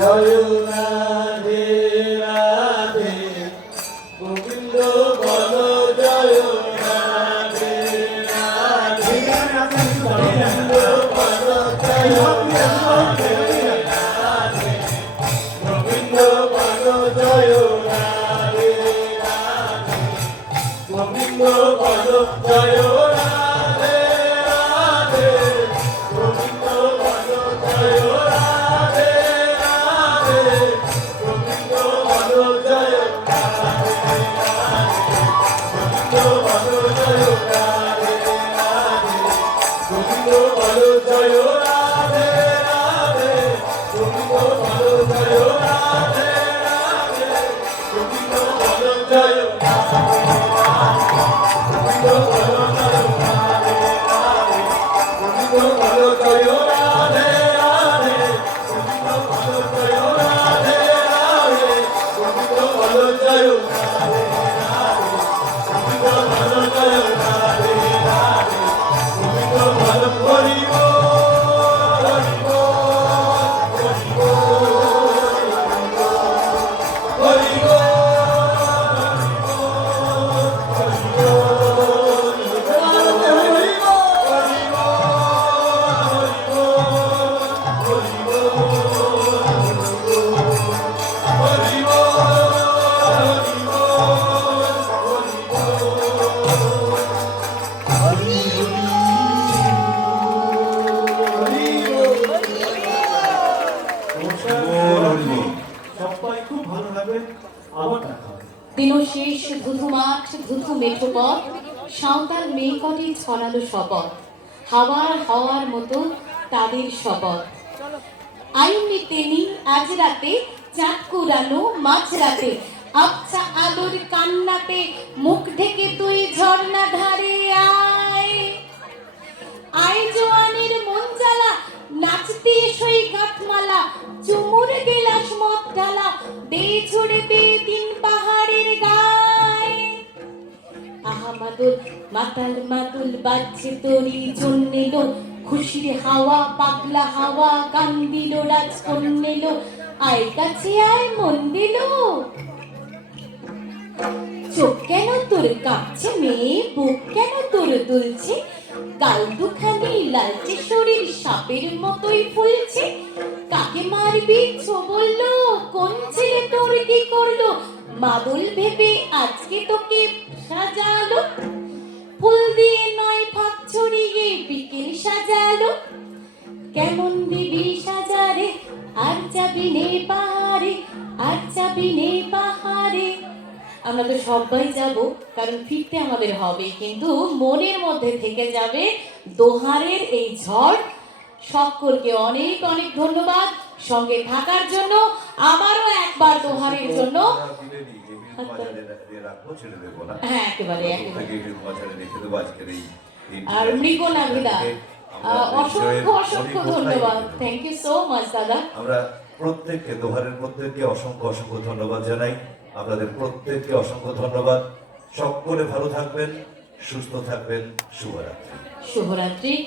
Yo, you know. Govinda বল জয় রাধে রাধে গোবিন্দ বল জয় রাধে রাধে গোবিন্দ বল জয় রাধে রাধে আবার দেখা ধুধু মাঠ ধুধু ছড়ালো শপথ। হাওয়ার হওয়ার মতো তাদের শপথ। আজ রাতে চাঁদ আলোর কান্নাতে মুখ ঢেকে তুই ঝর্ণা ধারে আয়। আয় জোয়ানের মন জ্বালা নাচতে সই গাঁথমালা চুমুর গেলাস মত ঢালা। দে ছুড়ে দিন পাহাড়ের গায়। আহা মাতাল মাতুল বাজছে তোরি জন্মেল খুশির হাওয়া, পাগলা হাওয়া গান দিল রাজ কন্যেল আয় কাছে, আয় মন দিল। চোখ কেন তোর কাঁপছে মেয়ে? বুক কেন তোর দুলছে? গাল দুখানি লালচে শরীর সাপের মতোই ফুলছে। কাকে মারবি ছো বলল, কোন ছেলে তোর কি করল? মাদুল ভেবে আজকে তোকে সাজালো। ফুল দিয়ে নয় ফাঁক ছড়িয়ে বিকেল সাজালো। কেমন দিবি সাজারে, আর যাবি নে পাহাড়ে, আর যাবি নে পাহাড়ে। আমরা তো সবাই যাব, কারণ ফিরতে আমাদের হবে। কিন্তু মনের মধ্যে থেকে যাবে দোহারের এই ঝড়। সকলকে অনেক অনেক ধন্যবাদ। সঙ্গে থাকার জন্য আবারও একবার দোহারের জন্য। হ্যাঁ একেবারে আর অসংখ্য অসংখ্য ধন্যবাদ। থ্যাংক ইউ সো মাচ দাদা। আমরা প্রত্যেককে, দোহারের প্রত্যেককে অসংখ্য অসংখ্য ধন্যবাদ জানাই। আপনাদের প্রত্যেককে অসংখ্য ধন্যবাদ। সকলে ভালো থাকবেন সুস্থ থাকবেন। শুভরাত্রি। শুভরাত্রি।